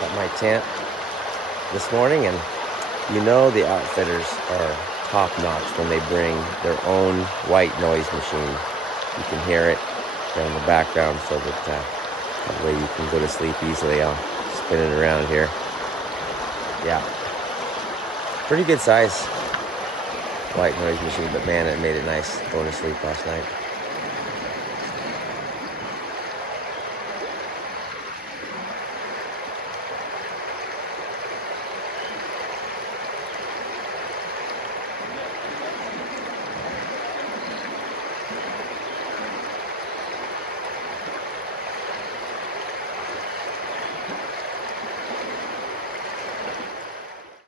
at my tent this morning, and you know the outfitters are top notch when they bring their own white noise machine. You can hear it in the background so that way you can go to sleep easily. I'll spin it around here. Yeah, pretty good size white noise machine, but man, it made it nice going to sleep last night.